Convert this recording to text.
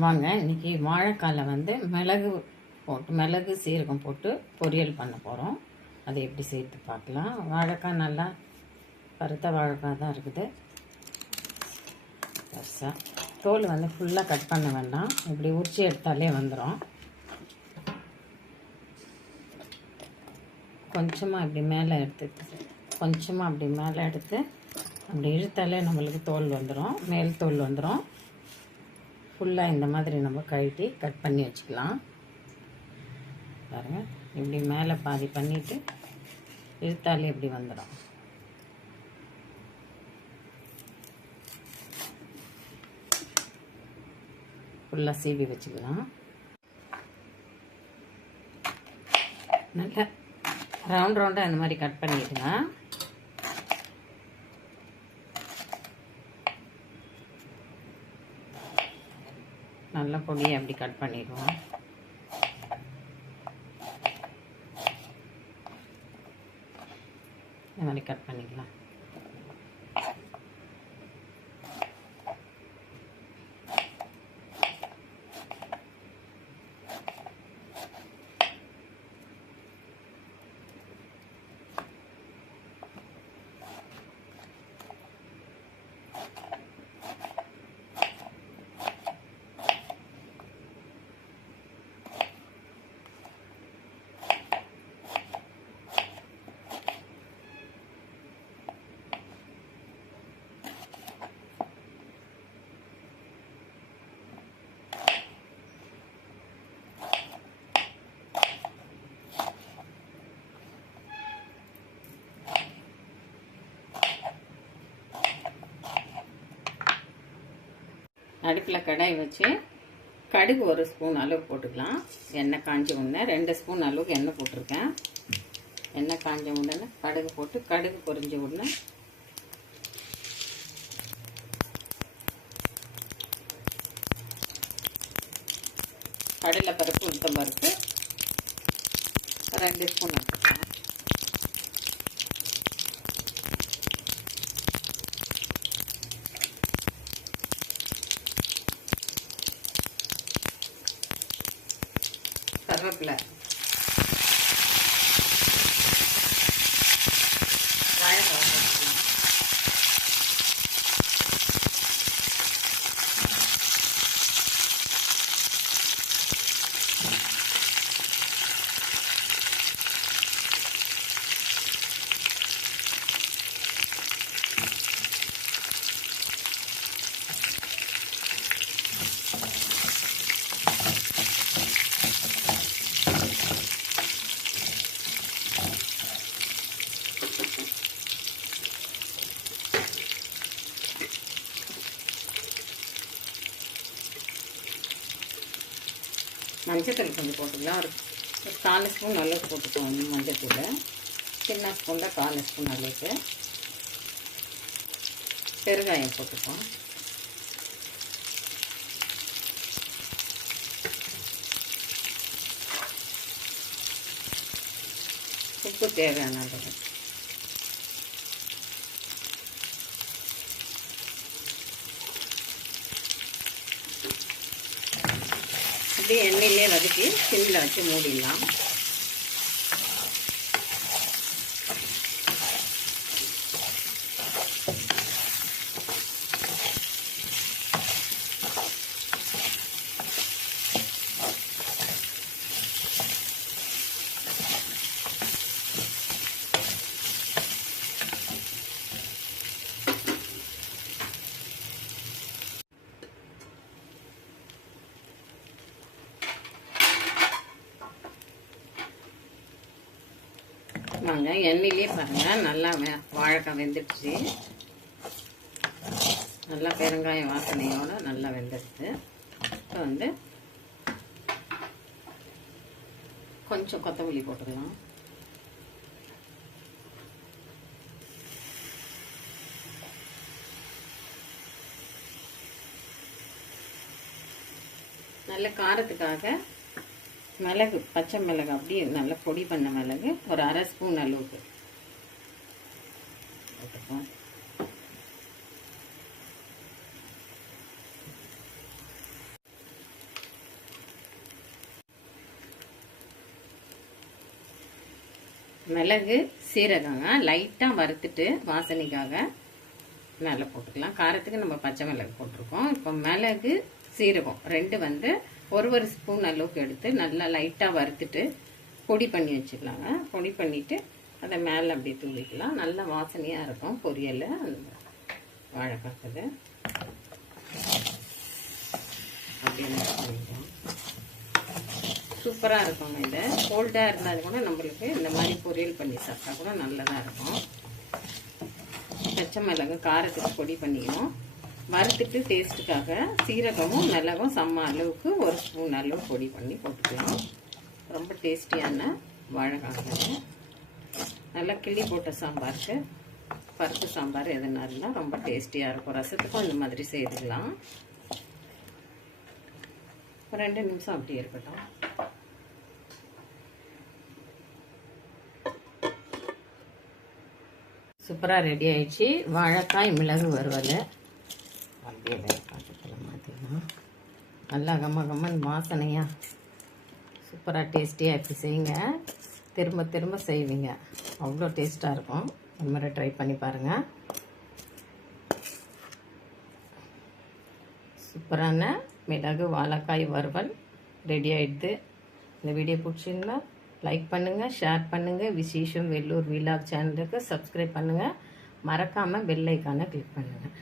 வாங்க இன்றைக்கி வாழைக்காயில் வந்து மிளகு சீரகம் போட்டு பொரியல் பண்ண போகிறோம். அதை எப்படி செய்து பார்க்கலாம். வாழைக்காய் நல்லா பருத்த வாழைக்காய் தான் இருக்குது. பெருசாக தோல் வந்து ஃபுல்லாக கட் பண்ண வேண்டாம், இப்படி உரிச்சி எடுத்தாலே வந்துடும். கொஞ்சமாக இப்படி மேலே எடுத்து அப்படி இழுத்தாலே நம்மளுக்கு தோல் வந்துடும், மேல் தோல் வந்துடும். ஃபுல்லாக இந்த மாதிரி நம்ம கழட்டி கட் பண்ணி வச்சுக்கலாம். பாருங்கள், இப்படி மேலே பாதி பண்ணிவிட்டு இழுத்தாலே இப்படி வந்துடும். ஃபுல்லாக சீவி வச்சுக்கலாம். நல்லா ரவுண்டாக இந்த மாதிரி கட் பண்ணிடுங்க. நல்லா பொடியை அப்படி கட் பண்ணிடுவோம். இந்த மாதிரி கட் பண்ணிக்கலாம். அடுப்பில் கடாய் வச்சு கடுகு 1 ஸ்பூன் அளவு போட்டுக்கலாம். எண்ணெய் காஞ்ச உடனே 2 ஸ்பூன் அளவுக்கு எண்ணெய் போட்டிருக்கேன். எண்ணெய் காஞ்ச உடனே கடுகு போட்டு கடுகு பொரிஞ்ச உடனே கடலை பருப்பு, உளுத்தம் பருப்பு 2 ஸ்பூன் வச்சுருக்கேன். கருவேப்பிலை, வாழைக்காய் மஞ்சத்தூள் கொஞ்சம் போட்டுக்கலாம். ஒரு 4 ஸ்பூன் அளவுக்கு போட்டுக்கோங்க மஞ்சத்தூள். சின்ன ஸ்பூன் தான் 4 ஸ்பூன் அளவுக்கு. பெருங்காயம் போட்டுப்போம். உப்பு தேவையான அளவு. அப்படியே எண்ணெயிலே வதக்கி சிம்மில் வச்சு மூடிடலாம். வாங்க, எண்ணெயிலே பாருங்கள் நல்லா வாழைக்காய் வெந்துடுச்சு. நல்லா பெருங்காயம் வாசனையோடு நல்லா வெந்துடுச்சு. இப்போ வந்து கொஞ்சம் கொத்தமல்லி போட்டுக்கலாம். நல்ல காரத்துக்காக மிளகு, பச்சை மிளகு அப்படியே நல்லா பொடி பண்ண மிளகு ஒரு 1/2 ஸ்பூன் அளவுக்கு போட்டுப்போம். மிளகு சீரகங்க லைட்டாக வறுத்துட்டு வாசனைக்காக மேலே போட்டுக்கலாம். காரத்துக்கு நம்ம பச்சை மிளகு போட்டிருக்கோம். இப்போ மிளகு சீரகம் ரெண்டு வந்து ஒரு ஸ்பூன் அளவுக்கு எடுத்து நல்லா லைட்டாக வறுத்துட்டு பொடி பண்ணி வச்சுக்கலாங்க. பொடி பண்ணிவிட்டு அதை மேலே அப்படியே தூவிக்கலாம். நல்ல வாசனையாக இருக்கும் பொரியல். அந்த வாழைக்காக்குது அப்படியே பண்ணிக்கலாம். சூப்பராக இருக்குங்க. இது கோல்டாக இருந்தால் கூட நம்மளுக்கு இந்த மாதிரி பொரியல் பண்ணி சாப்பிட்டா கூட நல்லதாக இருக்கும். பச்சை மிளகு காரத்துக்கு பொடி பண்ணிக்கணும். வறுத்துட்டு டேஸ்ட்டுக்காக சீரகமும் மிளகும் சம அளவுக்கு ஒரு ஸ்பூன் அளவு பொடி பண்ணி போட்டுக்கலாம். ரொம்ப டேஸ்டியான வாழைக்காய். நல்லா கிள்ளி போட்ட சாம்பாருக்கு பருப்பு சாம்பார் எதுனா இருந்தால் ரொம்ப டேஸ்டியாக இருக்கும். ரசத்துக்கும் இந்த மாதிரி செய்துக்கலாம். 2 நிமிஷம் அப்படியே இருக்கட்டும். சூப்பராக ரெடி ஆயிடுச்சு வாழைக்காய் மிளகு வறுவல். அப்படியே பாத்திரத்தில் மாற்றிக்கலாம். நல்லா கம்மன் வாசனையாக சூப்பராக டேஸ்டியாக இப்படி செய்யுங்க. திரும்ப திரும்ப செய்வீங்க. அவ்வளோ டேஸ்ட்டாக இருக்கும். இந்த மாதிரி ட்ரை பண்ணி பாருங்கள். சூப்பரான மிளகு வாழைக்காய் வறுவல் ரெடி ஆகிடுது. இந்த வீடியோ பிடிச்சிருந்தா லைக் பண்ணுங்கள், ஷேர் பண்ணுங்கள். விசேஷம் வெள்ளூர் விலாக் சேனலுக்கு சப்ஸ்கிரைப் பண்ணுங்கள். மறக்காமல் பெல் ஐக்கானை கிளிக் பண்ணுங்கள்.